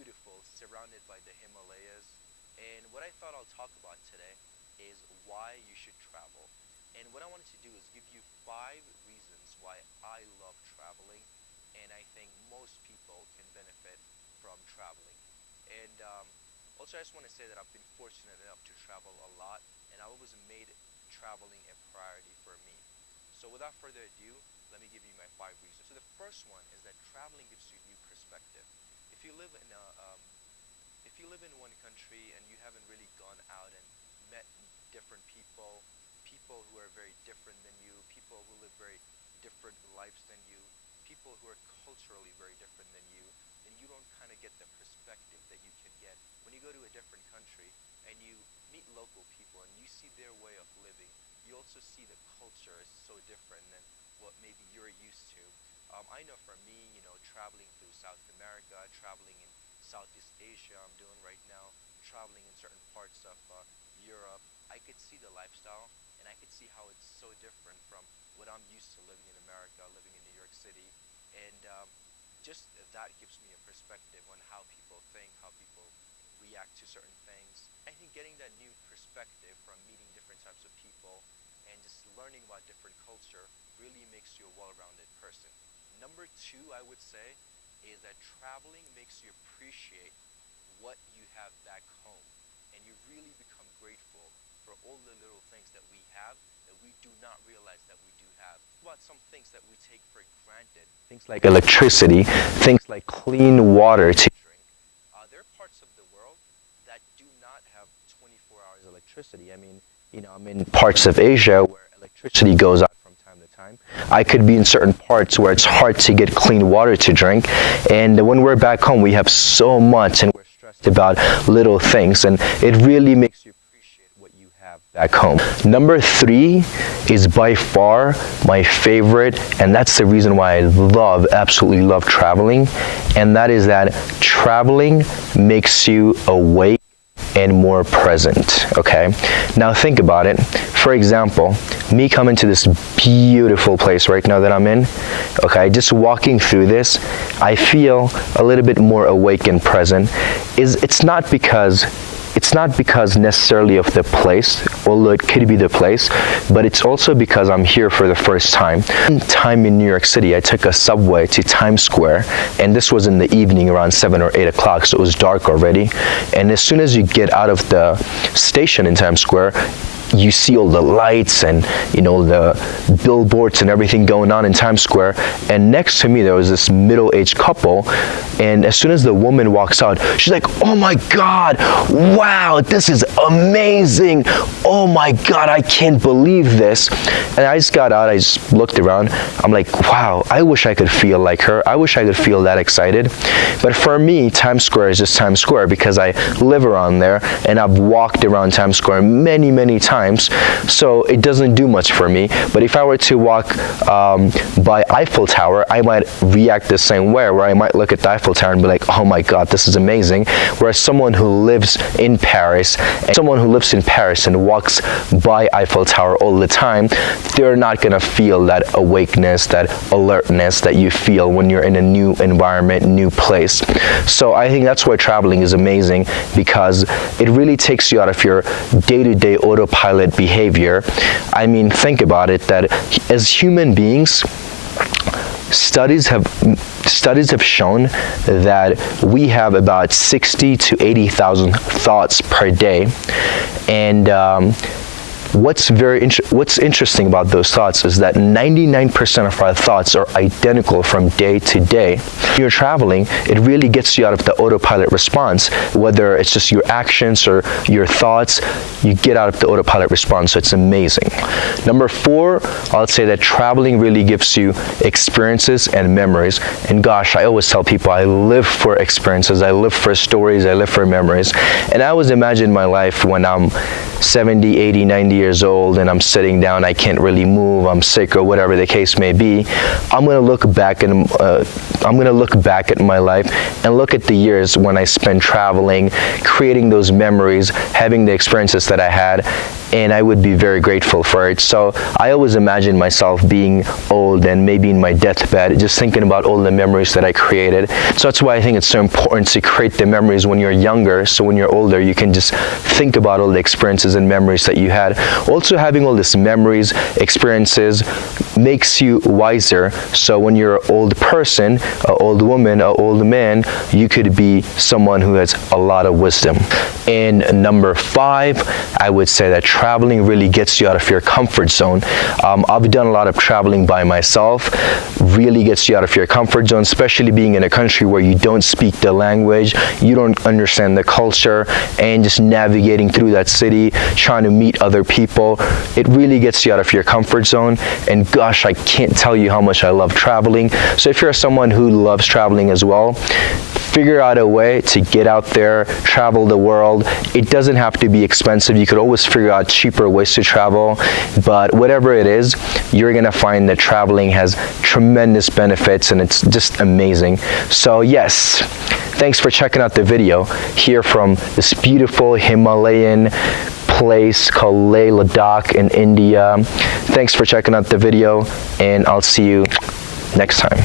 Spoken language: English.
beautiful, surrounded by the Himalayas. And what I thought I'll talk about today is why you should travel. And what I wanted to do is give you 5 reasons why I love traveling, and I think most people can benefit from traveling. And also, I just want to say that I've been fortunate enough to travel a lot, and I always made traveling a priority for me. So without further ado, let me give you my 5 reasons. So the first one is that traveling gives you new perspective. If you live in a if you live in one country and you haven't really gone out and met different people, people who are very different than you, people who live very different lives than you, people who are culturally very different than you, then you don't kind of get the perspective that you can get when you go to a different country and you meet local people and you see their way of living. You also see the culture is so different than what maybe you're used to. I know for me, traveling through South America, traveling in Southeast Asia, I'm doing right now, traveling in certain parts of Europe, I could see the lifestyle and I could see how it's so different from what I'm used to living in America, living in New York City. And just that gives me a perspective on how people think, how people react to certain things. I think getting that new perspective from meeting different types of people and just learning about different culture really makes you a well-rounded person. Number two, I would say, is that traveling makes you appreciate what you have back home. And you really become grateful for all the little things that we have that we do not realize that we do have. About some things that we take for granted. Things like electricity, things like clean water to drink. There are parts of the world that do not have 24 hours electricity. I mean, I'm in parts of Asia where electricity goes out from time to time. I could be in certain parts where it's hard to get clean water to drink. And when we're back home, we have so much and we're stressed about little things. And it really makes you appreciate what you have back home. Number three is by far my favorite, and that's the reason why I absolutely love traveling. And that is that traveling makes you awake and more present. Okay, now think about it. For example, me coming to this beautiful place right now that I'm in, okay, just walking through this, I feel a little bit more awake and present. It's not because necessarily of the place, although it could be the place, but it's also because I'm here for the first time. One time in New York City, I took a subway to Times Square, and this was in the evening around 7 or 8 o'clock, so it was dark already. And as soon as you get out of the station in Times Square, you see all the lights and the billboards and everything going on in Times Square, and next to me there was this middle-aged couple, and as soon as the woman walks out, she's like, "Oh my God, wow, this is amazing, oh my God, I can't believe this." And I just got out, I just looked around, I'm like, wow, I wish I could feel like her, I wish I could feel that excited. But for me, Times Square is just Times Square because I live around there and I've walked around Times Square many times. So it doesn't do much for me. But if I were to walk by Eiffel Tower, I might react the same way, where I might look at the Eiffel Tower and be like, "Oh my God, this is amazing." Whereas someone who lives in Paris and walks by Eiffel Tower all the time, they're not gonna feel that awakeness, that alertness that you feel when you're in a new environment, new place. So I think that's why traveling is amazing, because it really takes you out of your day-to-day autopilot behavior. I mean, think about it, that as human beings, studies have shown that we have about 60 to 80,000 thoughts per day. And what's interesting about those thoughts is that 99% of our thoughts are identical from day to day. When you're traveling, it really gets you out of the autopilot response, whether it's just your actions or your thoughts, you get out of the autopilot response, so it's amazing. Number four, I'll say that traveling really gives you experiences and memories. And gosh, I always tell people I live for experiences, I live for stories, I live for memories. And I always imagine my life when I'm 70, 80, 90 years old and I'm sitting down, I can't really move, I'm sick, or whatever the case may be. I'm gonna look back at my life and look at the years when I spent traveling, creating those memories, having the experiences that I had, and I would be very grateful for it. So I always imagine myself being old and maybe in my deathbed, just thinking about all the memories that I created. So that's why I think it's so important to create the memories when you're younger, so when you're older you can just think about all the experiences and memories that you had. Also, having all these memories, experiences makes you wiser, so when you're an old person, an old woman, an old man, you could be someone who has a lot of wisdom. And number 5, I would say that traveling really gets you out of your comfort zone. I've done a lot of traveling by myself. Really gets you out of your comfort zone, especially being in a country where you don't speak the language, you don't understand the culture, and just navigating through that city, trying to meet other people. It really gets you out of your comfort zone, and gosh, I can't tell you how much I love traveling. So if you're someone who loves traveling as well, figure out a way to get out there, travel the world. It doesn't have to be expensive. You could always figure out cheaper ways to travel, but whatever it is, you're gonna find that traveling has tremendous benefits and it's just amazing. So yes, thanks for checking out the video here from this beautiful Himalayan place called Leh Ladakh in India. Thanks for checking out the video, and I'll see you next time.